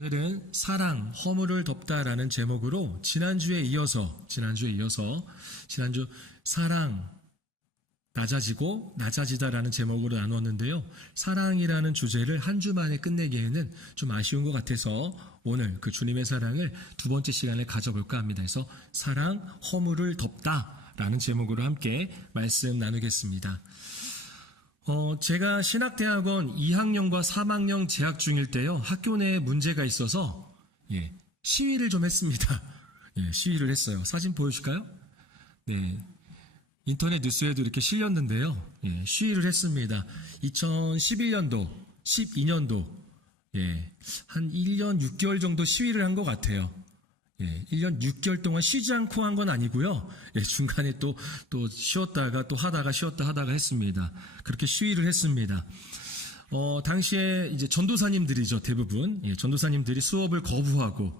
오늘은 사랑, 허물을 덮다라는 제목으로 지난주 사랑, 낮아지고 낮아지다라는 제목으로 나눴는데요. 사랑이라는 주제를 한 주 만에 끝내기에는 좀 아쉬운 것 같아서 오늘 그 주님의 사랑을 두 번째 시간을 가져볼까 합니다. 그래서 사랑, 허물을 덮다라는 제목으로 함께 말씀 나누겠습니다. 제가 신학대학원 2학년과 3학년 재학 중일 때요, 학교 내에 문제가 있어서, 시위를 좀 했습니다. 시위를 했어요. 사진 보여줄까요? 네. 인터넷 뉴스에도 이렇게 실렸는데요. 시위를 했습니다. 2011년도, 12년도, 한 1년 6개월 정도 시위를 한 것 같아요. 1년 6개월 동안 쉬지 않고 한 건 아니고요. 중간에 또 쉬었다가 또 하다가 쉬었다 하다가 했습니다. 그렇게 시위를 했습니다. 당시에 이제 전도사님들이죠, 대부분. 전도사님들이 수업을 거부하고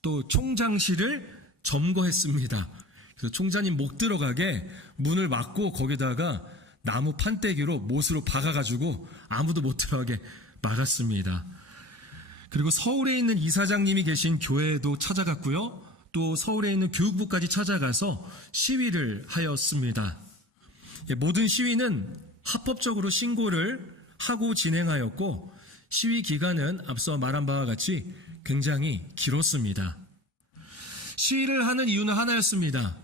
또 총장실을 점거했습니다. 그래서 총장님 못 들어가게 문을 막고 거기다가 나무 판때기로 못으로 박아가지고 아무도 못 들어가게 막았습니다. 그리고 서울에 있는 이사장님이 계신 교회에도 찾아갔고요. 또 서울에 있는 교육부까지 찾아가서 시위를 하였습니다. 모든 시위는 합법적으로 신고를 하고 진행하였고, 시위 기간은 앞서 말한 바와 같이 굉장히 길었습니다. 시위를 하는 이유는 하나였습니다.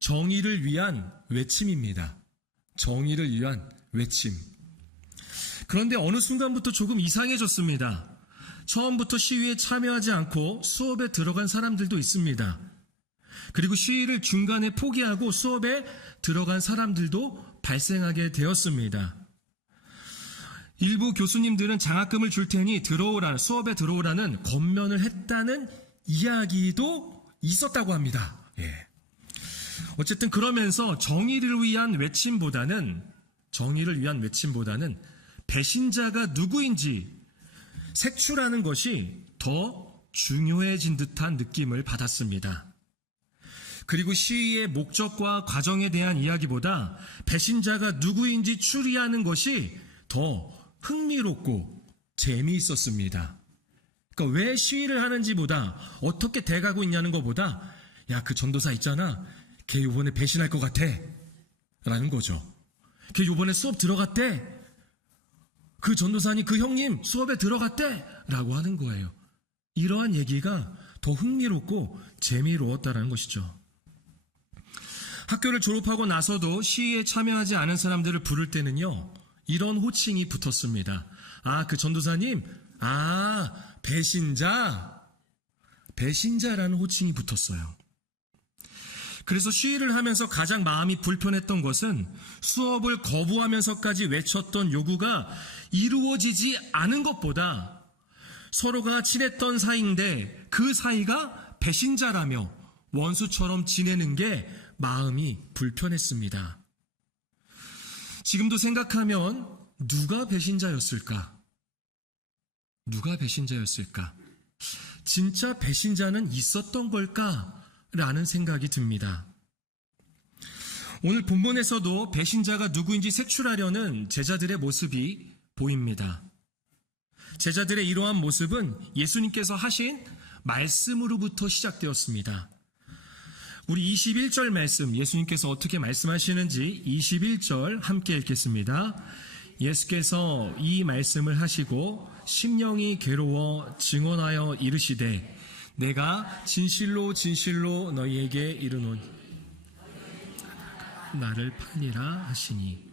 정의를 위한 외침입니다. 정의를 위한 외침. 그런데 어느 순간부터 조금 이상해졌습니다. 처음부터 시위에 참여하지 않고 수업에 들어간 사람들도 있습니다. 그리고 시위를 중간에 포기하고 수업에 들어간 사람들도 발생하게 되었습니다. 일부 교수님들은 장학금을 줄 테니 수업에 들어오라는 권면을 했다는 이야기도 있었다고 합니다. 어쨌든 그러면서 정의를 위한 외침보다는 배신자가 누구인지 색출하는 것이 더 중요해진 듯한 느낌을 받았습니다. 그리고 시위의 목적과 과정에 대한 이야기보다 배신자가 누구인지 추리하는 것이 더 흥미롭고 재미있었습니다. 그러니까 왜 시위를 하는지보다 어떻게 돼가고 있냐는 것보다, 야, 그 전도사 있잖아, 걔 요번에 배신할 것 같아 라는 거죠. 걔 요번에 수업 들어갔대, 그 전도사님, 그 형님 수업에 들어갔대 라고 하는 거예요. 이러한 얘기가 더 흥미롭고 재미로웠다는 것이죠. 학교를 졸업하고 나서도 시위에 참여하지 않은 사람들을 부를 때는요, 이런 호칭이 붙었습니다. 아, 그 전도사님, 배신자라는 호칭이 붙었어요. 그래서 시위를 하면서 가장 마음이 불편했던 것은 수업을 거부하면서까지 외쳤던 요구가 이루어지지 않은 것보다 서로가 친했던 사이인데 그 사이가 배신자라며 원수처럼 지내는 게 마음이 불편했습니다. 지금도 생각하면 누가 배신자였을까? 진짜 배신자는 있었던 걸까? 라는 생각이 듭니다. 오늘 본문에서도 배신자가 누구인지 색출하려는 제자들의 모습이 보입니다. 제자들의 이러한 모습은 예수님께서 하신 말씀으로부터 시작되었습니다. 우리 21절 말씀, 예수님께서 어떻게 말씀하시는지 21절 함께 읽겠습니다. 예수께서 이 말씀을 하시고 심령이 괴로워 증언하여 이르시되 내가 진실로 진실로 너희에게 이르노니 나를 팔리라 하시니.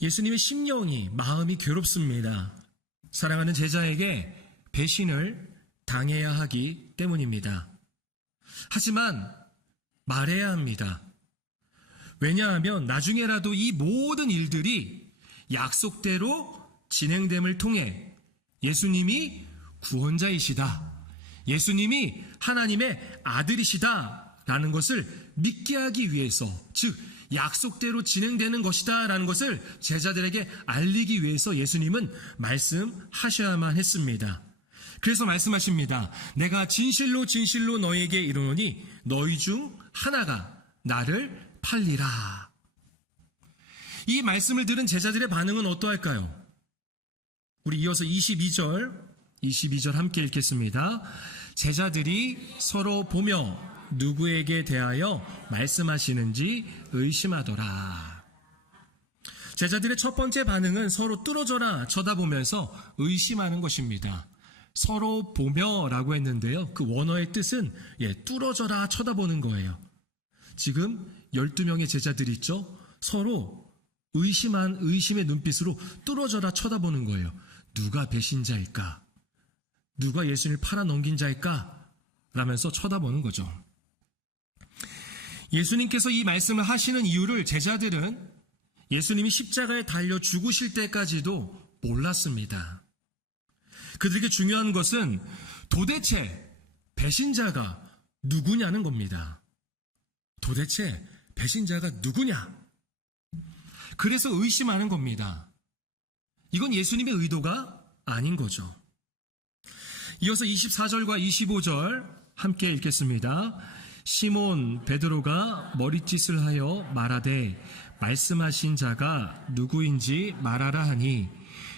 예수님의 심령이, 마음이 괴롭습니다. 사랑하는 제자에게 배신을 당해야 하기 때문입니다. 하지만 말해야 합니다. 왜냐하면 나중에라도 이 모든 일들이 약속대로 진행됨을 통해 예수님이 구원자이시다, 예수님이 하나님의 아들이시다 라는 것을 믿게 하기 위해서, 즉 약속대로 진행되는 것이다 라는 것을 제자들에게 알리기 위해서 예수님은 말씀하셔야만 했습니다. 그래서 말씀하십니다. 내가 진실로 진실로 너희에게 이르노니 너희 중 하나가 나를 팔리라. 이 말씀을 들은 제자들의 반응은 어떠할까요? 우리 이어서 22절 22절 함께 읽겠습니다. 제자들이 서로 보며 누구에게 대하여 말씀하시는지 의심하더라. 제자들의 첫 번째 반응은 서로 뚫어져라 쳐다보면서 의심하는 것입니다. 서로 보며라고 했는데요. 그 원어의 뜻은 뚫어져라 쳐다보는 거예요. 지금 12명의 제자들이 있죠. 서로 의심의 눈빛으로 뚫어져라 쳐다보는 거예요. 누가 배신자일까? 누가 예수님을 팔아넘긴 자일까? 라면서 쳐다보는 거죠. 예수님께서 이 말씀을 하시는 이유를 제자들은 예수님이 십자가에 달려 죽으실 때까지도 몰랐습니다. 그들에게 중요한 것은 도대체 배신자가 누구냐는 겁니다. 도대체 배신자가 누구냐? 그래서 의심하는 겁니다. 이건 예수님의 의도가 아닌 거죠. 이어서 24절과 25절 함께 읽겠습니다. 시몬 베드로가 머리짓을 하여 말하되 말씀하신 자가 누구인지 말하라 하니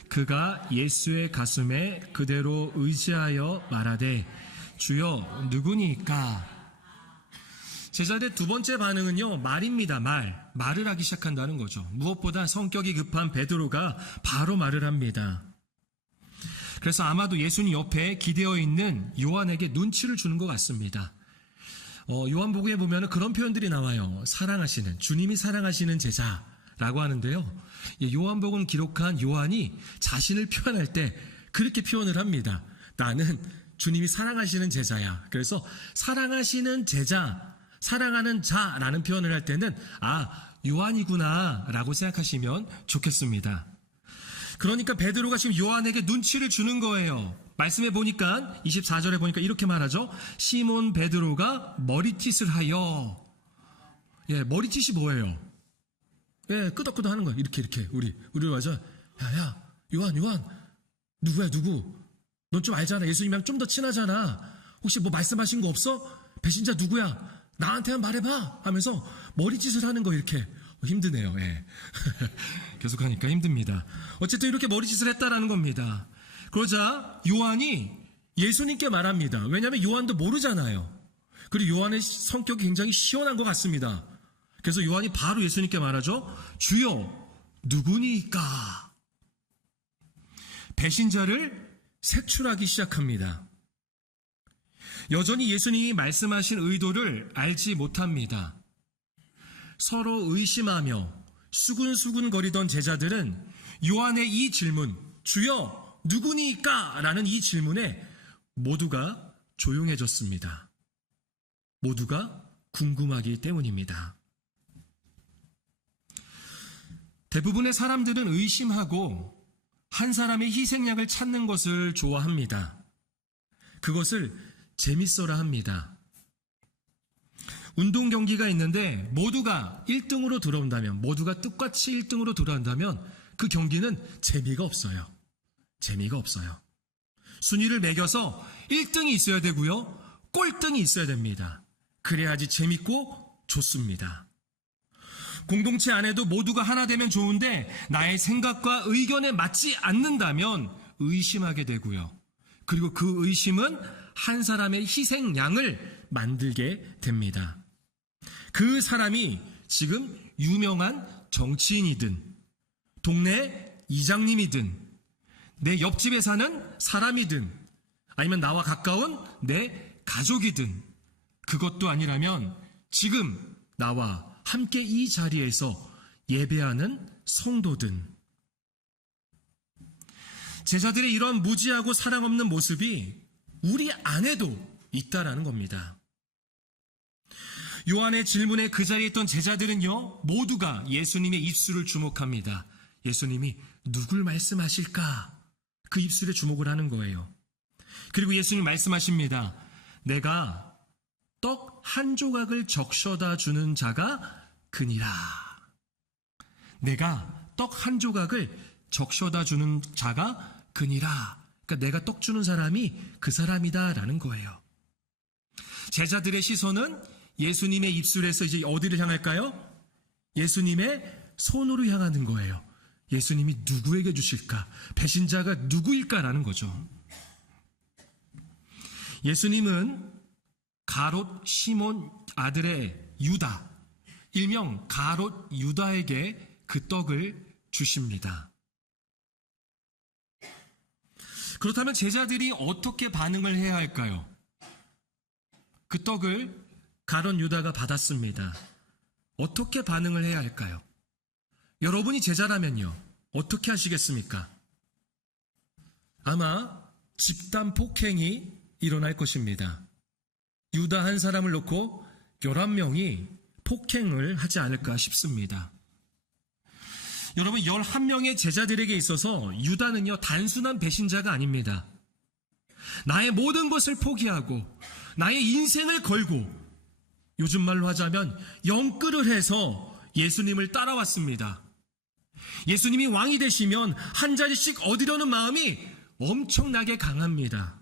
그가 예수의 가슴에 그대로 의지하여 말하되 주여 누구니까? 제자들의 두 번째 반응은요, 말입니다. 말을 하기 시작한다는 거죠. 무엇보다 성격이 급한 베드로가 바로 말을 합니다. 그래서 아마도 예수님 옆에 기대어 있는 요한에게 눈치를 주는 것 같습니다. 요한복음에 보면 그런 표현들이 나와요. 사랑하시는, 주님이 사랑하시는 제자라고 하는데요. 요한복음 기록한 요한이 자신을 표현할 때 그렇게 표현을 합니다. 나는 주님이 사랑하시는 제자야. 그래서 사랑하시는 제자, 사랑하는 자라는 표현을 할 때는 요한이구나 라고 생각하시면 좋겠습니다. 그러니까 베드로가 지금 요한에게 눈치를 주는 거예요. 말씀해 보니까 24절에 보니까 이렇게 말하죠. 시몬 베드로가 머리짓을 하여. 머리짓이 뭐예요? 끄덕끄덕 하는 거예요. 이렇게 우리 맞아. 야 요한 누구야 누구? 넌 좀 알잖아. 예수님이랑 좀 더 친하잖아. 혹시 뭐 말씀하신 거 없어? 배신자 누구야? 나한테만 말해봐 하면서 머리짓을 하는 거 이렇게. 힘드네요. 계속하니까 힘듭니다. 어쨌든 이렇게 머리짓을 했다라는 겁니다. 그러자 요한이 예수님께 말합니다. 왜냐하면 요한도 모르잖아요. 그리고 요한의 성격이 굉장히 시원한 것 같습니다. 그래서 요한이 바로 예수님께 말하죠. 주여 누구니까? 배신자를 색출하기 시작합니다. 여전히 예수님이 말씀하신 의도를 알지 못합니다. 서로 의심하며 수군수군 거리던 제자들은 요한의 이 질문, 주여 누구니까? 라는 이 질문에 모두가 조용해졌습니다. 모두가 궁금하기 때문입니다. 대부분의 사람들은 의심하고 한 사람의 희생양을 찾는 것을 좋아합니다. 그것을 재밌어라 합니다. 운동 경기가 있는데 모두가 1등으로 들어온다면, 모두가 똑같이 1등으로 들어온다면 그 경기는 재미가 없어요. 재미가 없어요. 순위를 매겨서 1등이 있어야 되고요. 꼴등이 있어야 됩니다. 그래야지 재밌고 좋습니다. 공동체 안에도 모두가 하나 되면 좋은데 나의 생각과 의견에 맞지 않는다면 의심하게 되고요. 그리고 그 의심은 한 사람의 희생양을 만들게 됩니다. 그 사람이 지금 유명한 정치인이든 동네 이장님이든 내 옆집에 사는 사람이든 아니면 나와 가까운 내 가족이든 그것도 아니라면 지금 나와 함께 이 자리에서 예배하는 성도든 제자들의 이런 무지하고 사랑 없는 모습이 우리 안에도 있다라는 겁니다. 요한의 질문에 그 자리에 있던 제자들은요, 모두가 예수님의 입술을 주목합니다. 예수님이 누굴 말씀하실까? 그 입술에 주목을 하는 거예요. 그리고 예수님 말씀하십니다. 내가 떡 한 조각을 적셔다 주는 자가 그니라. 내가 떡 한 조각을 적셔다 주는 자가 그니라. 그러니까 내가 떡 주는 사람이 그 사람이다라는 거예요. 제자들의 시선은 예수님의 입술에서 이제 어디를 향할까요? 예수님의 손으로 향하는 거예요. 예수님이 누구에게 주실까? 배신자가 누구일까라는 거죠. 예수님은 가롯 시몬 아들의 유다, 일명 가롯 유다에게 그 떡을 주십니다. 그렇다면 제자들이 어떻게 반응을 해야 할까요? 그 떡을 가롯 유다가 받았습니다. 어떻게 반응을 해야 할까요? 여러분이 제자라면요, 어떻게 하시겠습니까? 아마 집단 폭행이 일어날 것입니다. 유다 한 사람을 놓고 11명이 폭행을 하지 않을까 싶습니다. 여러분, 11명의 제자들에게 있어서 유다는요, 단순한 배신자가 아닙니다. 나의 모든 것을 포기하고 나의 인생을 걸고, 요즘 말로 하자면 영끌을 해서 예수님을 따라왔습니다. 예수님이 왕이 되시면 한 자리씩 얻으려는 마음이 엄청나게 강합니다.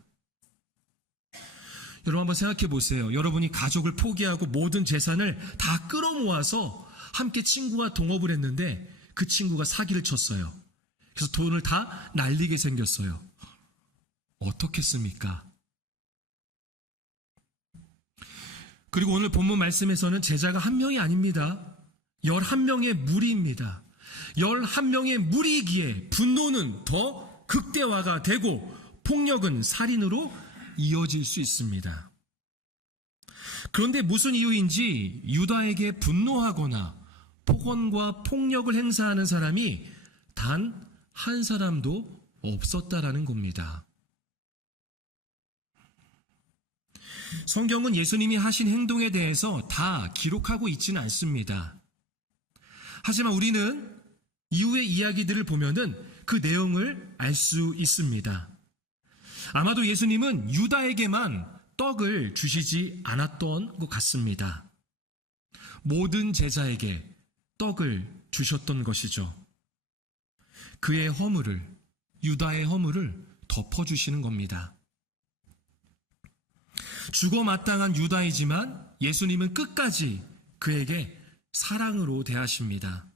여러분 한번 생각해 보세요. 여러분이 가족을 포기하고 모든 재산을 다 끌어모아서 함께 친구와 동업을 했는데 그 친구가 사기를 쳤어요. 그래서 돈을 다 날리게 생겼어요. 어떻겠습니까? 그리고 오늘 본문 말씀에서는 제자가 한 명이 아닙니다. 11명의 무리입니다. 11명의 무리이기에 분노는 더 극대화가 되고 폭력은 살인으로 이어질 수 있습니다. 그런데 무슨 이유인지 유다에게 분노하거나 폭언과 폭력을 행사하는 사람이 단 한 사람도 없었다라는 겁니다. 성경은 예수님이 하신 행동에 대해서 다 기록하고 있지는 않습니다. 하지만 우리는 이후의 이야기들을 보면은 그 내용을 알 수 있습니다. 아마도 예수님은 유다에게만 떡을 주시지 않았던 것 같습니다. 모든 제자에게 떡을 주셨던 것이죠. 그의 허물을, 유다의 허물을 덮어주시는 겁니다. 죽어 마땅한 유다이지만 예수님은 끝까지 그에게 사랑으로 대하십니다.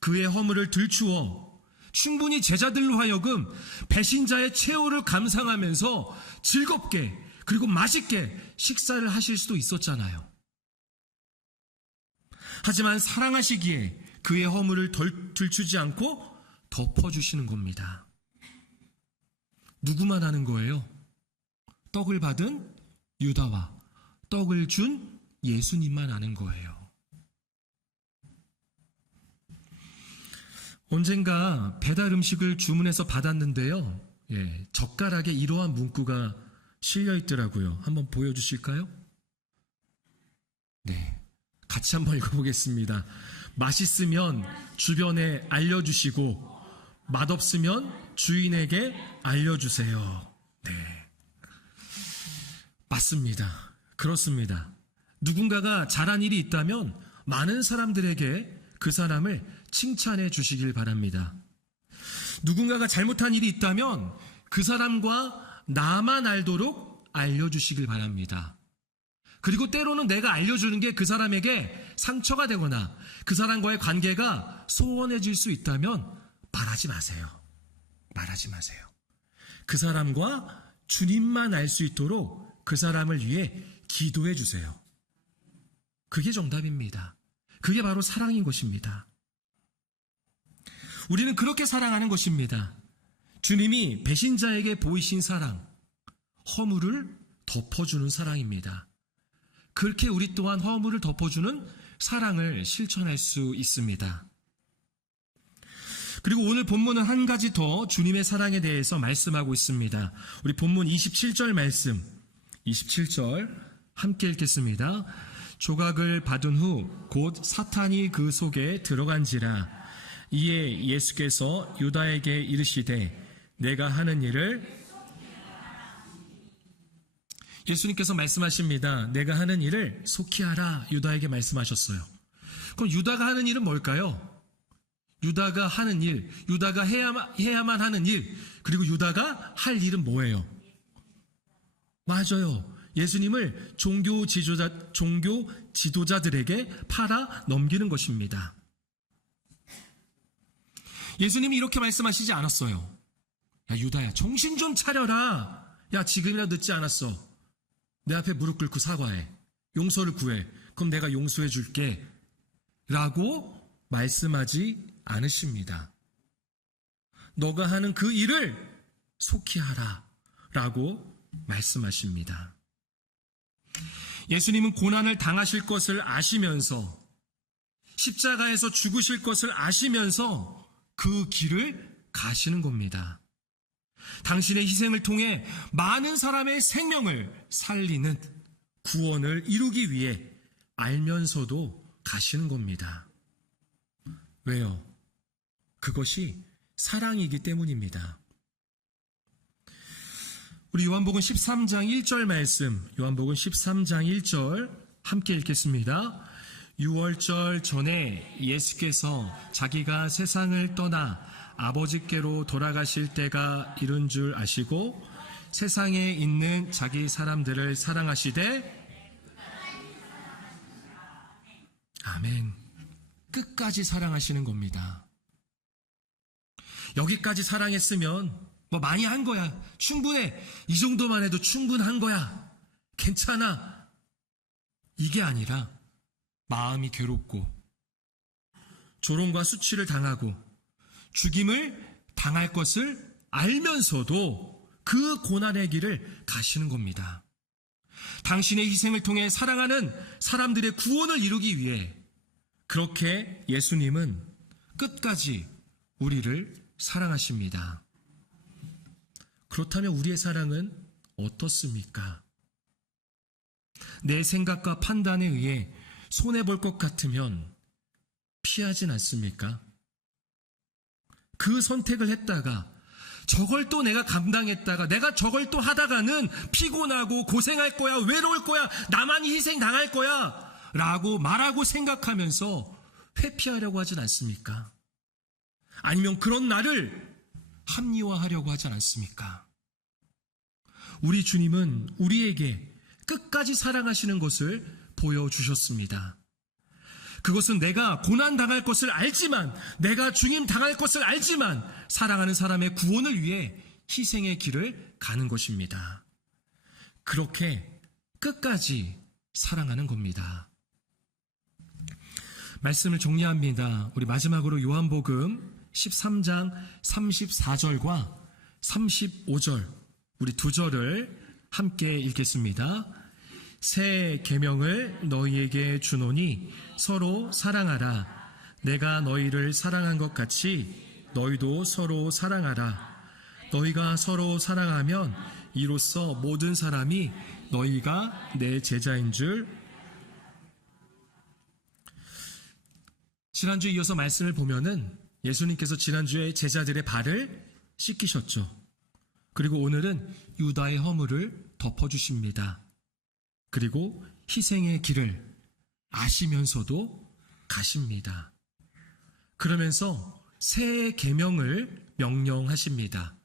그의 허물을 들추어 충분히 제자들로 하여금 배신자의 최후를 감상하면서 즐겁게 그리고 맛있게 식사를 하실 수도 있었잖아요. 하지만 사랑하시기에 그의 허물을 들추지 않고 덮어주시는 겁니다. 누구만 하는 거예요? 떡을 받은 유다와 떡을 준 예수님만 아는 거예요. 언젠가 배달 음식을 주문해서 받았는데요. 젓가락에 이러한 문구가 실려 있더라고요. 한번 보여주실까요? 네, 같이 한번 읽어보겠습니다. 맛있으면 주변에 알려주시고 맛없으면 주인에게 알려주세요. 네, 맞습니다. 그렇습니다. 누군가가 잘한 일이 있다면 많은 사람들에게 그 사람을 칭찬해 주시길 바랍니다. 누군가가 잘못한 일이 있다면 그 사람과 나만 알도록 알려주시길 바랍니다. 그리고 때로는 내가 알려주는 게 그 사람에게 상처가 되거나 그 사람과의 관계가 소원해질 수 있다면 말하지 마세요. 말하지 마세요. 그 사람과 주님만 알 수 있도록 그 사람을 위해 기도해 주세요. 그게 정답입니다. 그게 바로 사랑인 것입니다. 우리는 그렇게 사랑하는 것입니다. 주님이 배신자에게 보이신 사랑, 허물을 덮어주는 사랑입니다. 그렇게 우리 또한 허물을 덮어주는 사랑을 실천할 수 있습니다. 그리고 오늘 본문은 한 가지 더 주님의 사랑에 대해서 말씀하고 있습니다. 우리 본문 27절 말씀, 27절 함께 읽겠습니다. 조각을 받은 후 곧 사탄이 그 속에 들어간지라. 이에 예수께서 유다에게 이르시되 내가 하는 일을, 예수님께서 말씀하십니다. 내가 하는 일을 속히 하라. 유다에게 말씀하셨어요. 그럼 유다가 하는 일은 뭘까요? 유다가 하는 일, 유다가 해야만 하는 일, 그리고 유다가 할 일은 뭐예요? 맞아요. 예수님을 종교 지도자들에게 팔아 넘기는 것입니다. 예수님이 이렇게 말씀하시지 않았어요. 야, 유다야, 정신 좀 차려라. 야, 지금이라 늦지 않았어. 내 앞에 무릎 꿇고 사과해. 용서를 구해. 그럼 내가 용서해 줄게. 라고 말씀하지 않으십니다. 너가 하는 그 일을 속히 하라. 라고 말씀하십니다. 예수님은 고난을 당하실 것을 아시면서 십자가에서 죽으실 것을 아시면서 그 길을 가시는 겁니다. 당신의 희생을 통해 많은 사람의 생명을 살리는 구원을 이루기 위해 알면서도 가시는 겁니다. 왜요? 그것이 사랑이기 때문입니다. 우리 요한복음 13장 1절 말씀, 요한복음 13장 1절 함께 읽겠습니다. 6월절 전에 예수께서 자기가 세상을 떠나 아버지께로 돌아가실 때가 이른 줄 아시고 세상에 있는 자기 사람들을 사랑하시되 아멘. 끝까지 사랑하시는 겁니다. 여기까지 사랑했으면 뭐 많이 한 거야. 충분해. 이 정도만 해도 충분한 거야. 괜찮아. 이게 아니라 마음이 괴롭고 조롱과 수치를 당하고 죽임을 당할 것을 알면서도 그 고난의 길을 가시는 겁니다. 당신의 희생을 통해 사랑하는 사람들의 구원을 이루기 위해 그렇게 예수님은 끝까지 우리를 사랑하십니다. 그렇다면 우리의 사랑은 어떻습니까? 내 생각과 판단에 의해 손해볼 것 같으면 피하진 않습니까? 그 선택을 했다가 저걸 또 내가 감당했다가 내가 저걸 또 하다가는 피곤하고 고생할 거야, 외로울 거야, 나만이 희생당할 거야 라고 말하고 생각하면서 회피하려고 하진 않습니까? 아니면 그런 나를 합리화하려고 하지 않습니까? 우리 주님은 우리에게 끝까지 사랑하시는 것을 보여주셨습니다. 그것은 내가 고난당할 것을 알지만, 내가 죽임 당할 것을 알지만 사랑하는 사람의 구원을 위해 희생의 길을 가는 것입니다. 그렇게 끝까지 사랑하는 겁니다. 말씀을 정리합니다. 우리 마지막으로 요한복음 13장 34절과 35절 우리 두 절을 함께 읽겠습니다. 새 계명을 너희에게 주노니 서로 사랑하라. 내가 너희를 사랑한 것 같이 너희도 서로 사랑하라. 너희가 서로 사랑하면 이로써 모든 사람이 너희가 내 제자인 줄. 지난주에 이어서 말씀을 보면은 예수님께서 지난주에 제자들의 발을 씻기셨죠. 그리고 오늘은 유다의 허물을 덮어주십니다. 그리고 희생의 길을 아시면서도 가십니다. 그러면서 새 계명을 명령하십니다.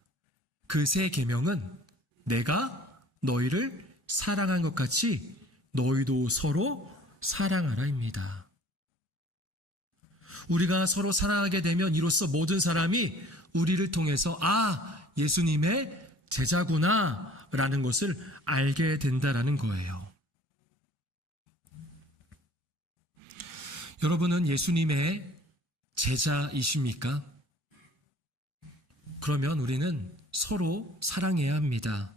그 새 계명은 내가 너희를 사랑한 것 같이 너희도 서로 사랑하라입니다. 우리가 서로 사랑하게 되면 이로써 모든 사람이 우리를 통해서 예수님의 제자구나 라는 것을 알게 된다라는 거예요. 여러분은 예수님의 제자이십니까? 그러면 우리는 서로 사랑해야 합니다.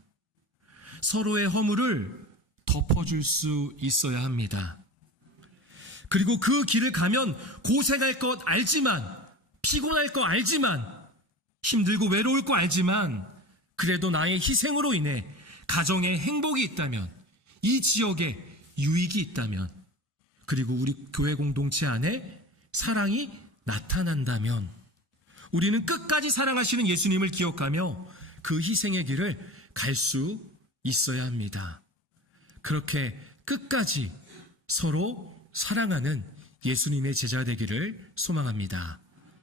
서로의 허물을 덮어줄 수 있어야 합니다. 그리고 그 길을 가면 고생할 것 알지만, 피곤할 것 알지만, 힘들고 외로울 거 알지만 그래도 나의 희생으로 인해 가정에 행복이 있다면, 이 지역에 유익이 있다면, 그리고 우리 교회 공동체 안에 사랑이 나타난다면 우리는 끝까지 사랑하시는 예수님을 기억하며 그 희생의 길을 갈 수 있어야 합니다. 그렇게 끝까지 서로 사랑하는 예수님의 제자 되기를 소망합니다.